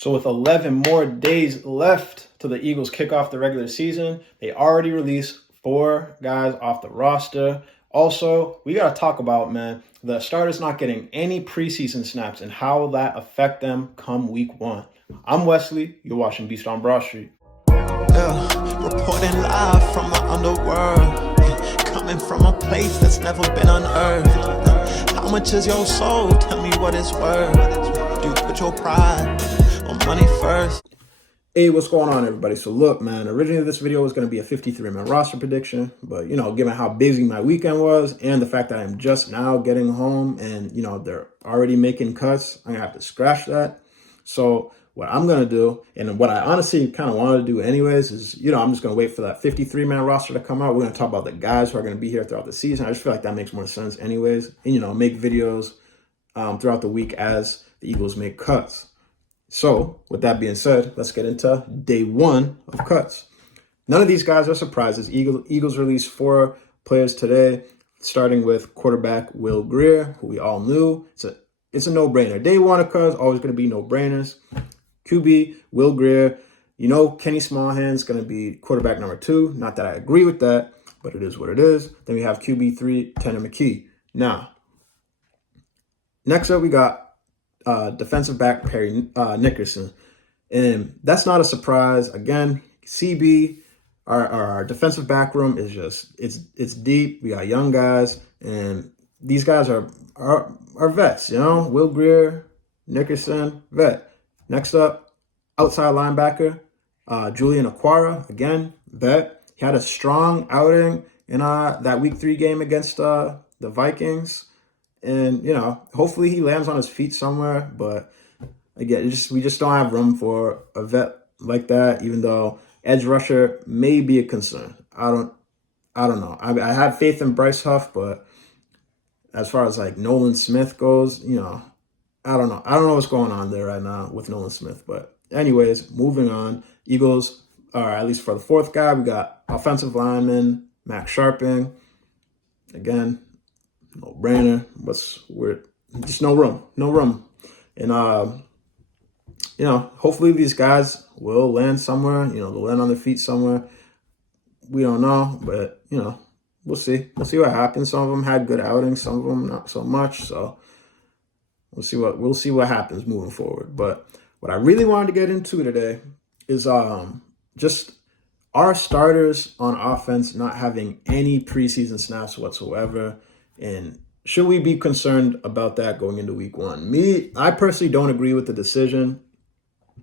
So with 11 more days left till the Eagles kick off the regular season, they already released 4 guys off the roster. Also, we got to talk about, man, the starters not getting any preseason snaps and how that affect them come week 1. I'm Wesley. You're watching Beast on Broad Street. Reporting live from the underworld, coming from a place that's never been unearthed. How much is your soul? Tell me what it's worth. Do you put your pride or money first? Hey, what's going on, everybody? So look, man, originally this video was going to be a 53-man roster prediction, but, given how busy my weekend was and the fact that I'm just now getting home and, they're already making cuts, I'm going to have to scratch that. So what I'm going to do, and what I honestly kind of wanted to do anyways, is, I'm just going to wait for that 53-man roster to come out. We're going to talk about the guys who are going to be here throughout the season. I just feel like that makes more sense anyways. And, make videos throughout the week as the Eagles make cuts. So with that being said, let's get into day 1 of cuts. None of these guys are surprises. Eagles released 4 players today, starting with quarterback Will Grier, who we all knew. It's a no-brainer. Day 1 of cuts, always going to be no-brainers. QB, Will Grier. Kenny Smallhand's going to be quarterback number 2. Not that I agree with that, but it is what it is. Then we have QB 3, Tanner McKee. Now, next up we got defensive back Perry Nickerson. And that's not a surprise. Again, CB, our defensive back room is just, it's deep. We got young guys, and these guys are vets, Will Grier, Nickerson, vet. Next up, outside linebacker, Julian Okwara, again, vet. He had a strong outing in that week 3 game against the Vikings. And, hopefully he lands on his feet somewhere. But again, we just don't have room for a vet like that, even though edge rusher may be a concern. I don't know. I have faith in Bryce Huff, but as far as like Nolan Smith goes, I don't know. I don't know what's going on there right now with Nolan Smith. But anyways, moving on. Eagles, or at least for the 4th guy, we got offensive lineman Max Sharping. Again, no brainer. Just no room. And hopefully these guys will land somewhere. They'll land on their feet somewhere. We don't know, but we'll see. We'll see what happens. Some of them had good outings, some of them not so much. So we'll see what happens moving forward. But what I really wanted to get into today is just our starters on offense not having any preseason snaps whatsoever. And should we be concerned about that going into week 1? I personally don't agree with the decision.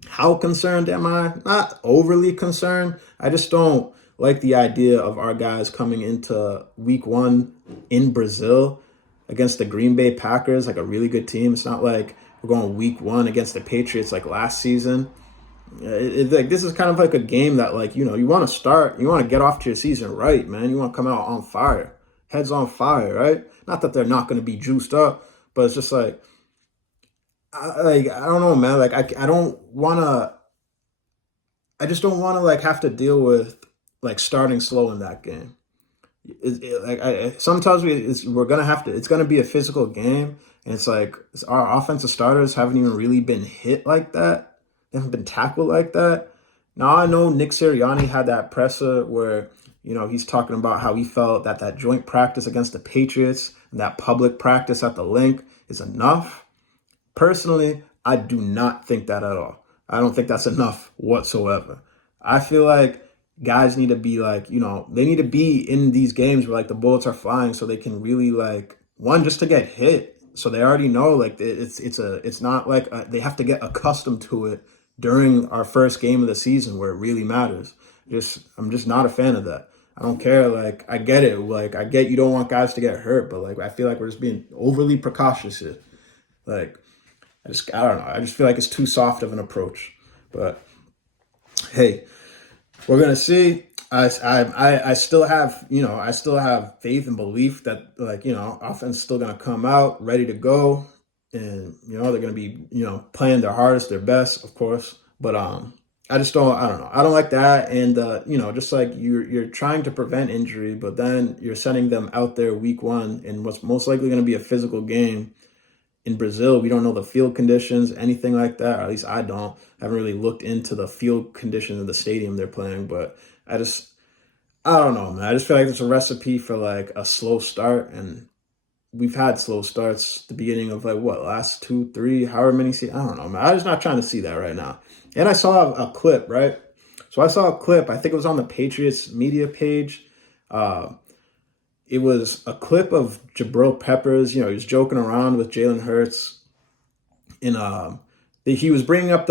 How concerned am I? Not overly concerned. I just don't like the idea of our guys coming into week 1 in Brazil against the Green Bay Packers, like a really good team. It's not like we're going week 1 against the Patriots like last season. This is kind of like a game that, like, you want to start, you want to get off to your season right, man. You want to come out on fire. Heads on fire, right? Not that they're not going to be juiced up, but it's just like, I don't know, man. Like, I just don't want to like have to deal with like starting slow in that game. Sometimes we're gonna have to. It's gonna be a physical game, and it's like our offensive starters haven't even really been hit like that. They haven't been tackled like that. Now I know Nick Sirianni had that presser where, he's talking about how he felt that joint practice against the Patriots and that public practice at the link is enough. Personally, I do not think that at all. I don't think that's enough whatsoever. I feel like guys need to be like, they need to be in these games where like the bullets are flying so they can really like, one, just to get hit. So they already know like it's not like they have to get accustomed to it during our first game of the season where it really matters. I'm just not a fan of that. I don't care. Like, I get it. Like, I get you don't want guys to get hurt, but like, I feel like we're just being overly precautious here. Like, I don't know. I just feel like it's too soft of an approach. But hey, we're gonna see. I still have faith and belief that like offense is still gonna come out ready to go, and they're gonna be playing their hardest, their best, of course. But I don't know. I don't like that. And, just like you're trying to prevent injury, but then you're sending them out there week 1 in what's most likely going to be a physical game. in Brazil, we don't know the field conditions, anything like that. Or at least I don't. I haven't really looked into the field condition of the stadium they're playing, but I don't know, man. I just feel like it's a recipe for like a slow start, and we've had slow starts at the beginning of like what last two, three, however many seasons. I don't know, man. I'm just not trying to see that right now. And I saw a clip, right? So I saw a clip. I think it was on the Patriots media page. Uh, it was a clip of Jabril Peppers. You know, he was joking around with Jalen Hurts, and he was bringing up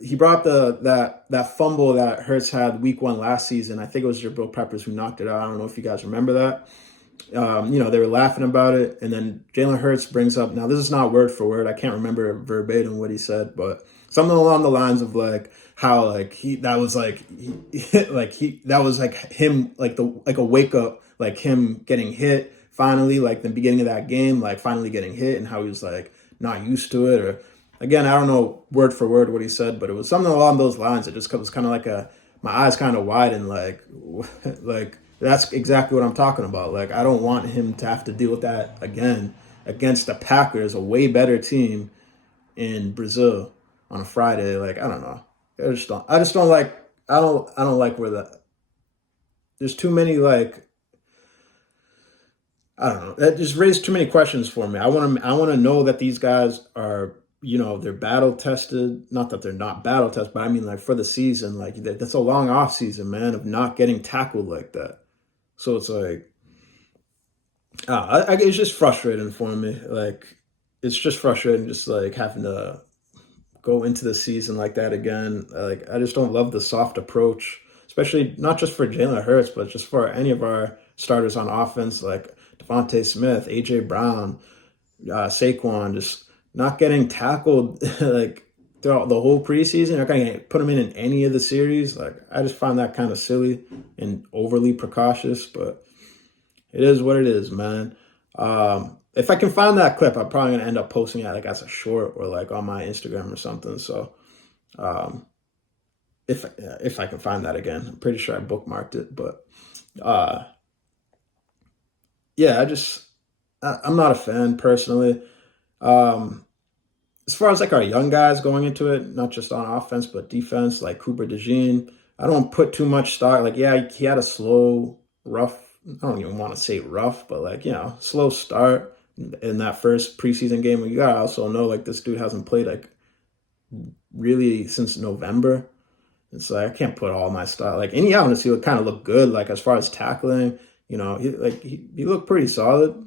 he brought up that fumble that Hurts had week 1 last season. I think it was Jabril Peppers who knocked it out. I don't know if you guys remember that. You know, they were laughing about it, and then Jalen Hurts brings up, now this is not word for word, I can't remember verbatim what he said, but something along the lines of like how like that was like him, like a wake up, like him getting hit finally, like the beginning of that game, like finally getting hit, and how he was like not used to it. Or again, I don't know word for word what he said, but it was something along those lines. It just was kind of like my eyes kind of widened, like like that's exactly what I'm talking about. Like, I don't want him to have to deal with that again against the Packers, a way better team in Brazil on a Friday. Like, I don't know. I just don't like, I don't like where there's too many, like, I don't know. That just raised too many questions for me. I want to know that these guys are, you know, they're battle tested. Not that they're not battle tested, but I mean, like, for the season, like, that's a long off season, man, of not getting tackled like that. So it's like, it's just frustrating for me. Like, it's just frustrating, just like having to go into the season like that again. Like, I just don't love the soft approach, especially not just for Jalen Hurts, but just for any of our starters on offense, like Devontae Smith, AJ Brown, Saquon, just not getting tackled like throughout the whole preseason. You're not going to put them in any of the series. Like, I just find that kind of silly and overly precautious, but it is what it is, man. If I can find that clip, I'm probably going to end up posting it like as a short or like on my Instagram or something. So um, if I can find that again, I'm pretty sure I bookmarked it, but uh, yeah, I'm not a fan personally. Um, as far as like our young guys going into it, not just on offense but defense, like Cooper DeJean, I don't put too much stock. Like, yeah, he had a slow, rough. I don't even want to say rough, but like, you know, slow start in that first preseason game. You gotta also know, like, this dude hasn't played like really since November. It's like I can't put all my stuff. Like, any honestly would kind of look good. Like, as far as tackling, you know, he looked pretty solid.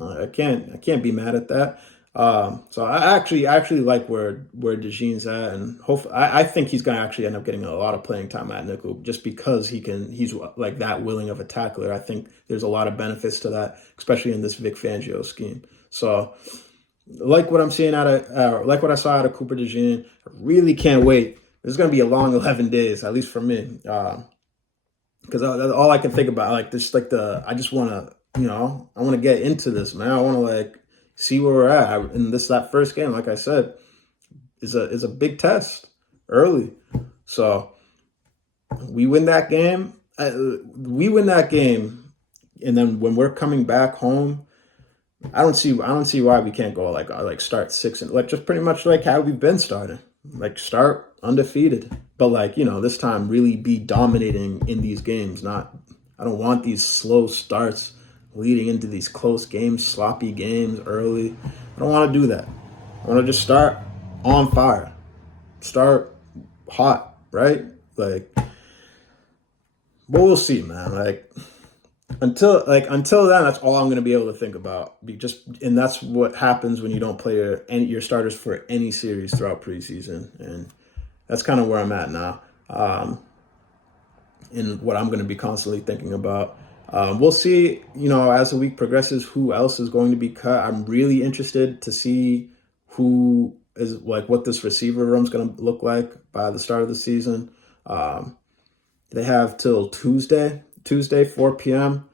I can't be mad at that. So I actually like where DeJean's at, and hopefully I think he's gonna actually end up getting a lot of playing time at nickel just because he's like that willing of a tackler. I think there's a lot of benefits to that, especially in this Vic Fangio scheme. So like what I'm seeing like what I saw out of Cooper DeJean, I really can't wait. It's gonna be a long 11 days, at least for me, because all I can think about, like, this, like I just want to, you know, I want to get into this, man. I want to like see where we're at. And that first game, like I said, is a big test early. So we win that game. And then when we're coming back home, I don't see why we can't go like start 6 and like just pretty much like how we've been starting. Like, start undefeated, but like, you know, this time really be dominating in these games. I don't want these slow starts leading into these close games, sloppy games early. I don't want to do that. I want to just start on fire, start hot, right? Like, but we'll see, man. Like, until then, that's all I'm going to be able to think about. And that's what happens when you don't play your starters for any series throughout preseason, and that's kind of where I'm at now, and what I'm going to be constantly thinking about. We'll see, you know, as the week progresses, who else is going to be cut. I'm really interested to see who is, like, what this receiver room is going to look like by the start of the season. They have till Tuesday, 4 p.m.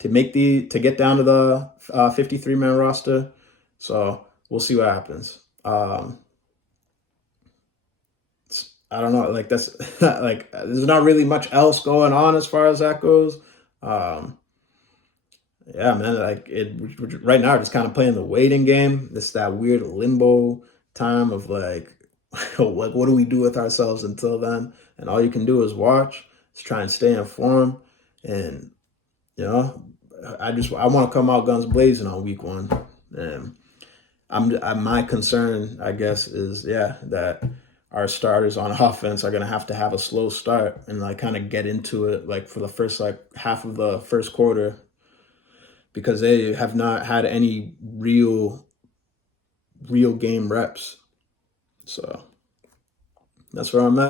to get down to the 53-man roster. So we'll see what happens. I don't know. Like, that's like, there's not really much else going on as far as that goes. yeah, man, like right now, just kind of playing the waiting game. It's that weird limbo time of like, what do we do with ourselves until then? And all you can do is watch, just try and stay informed. And, you know, I want to come out guns blazing on week one. And my concern, I guess, is, yeah, that our starters on offense are going to have a slow start and like kind of get into it like for the first like half of the first quarter, because they have not had any real game reps. So that's where I'm at.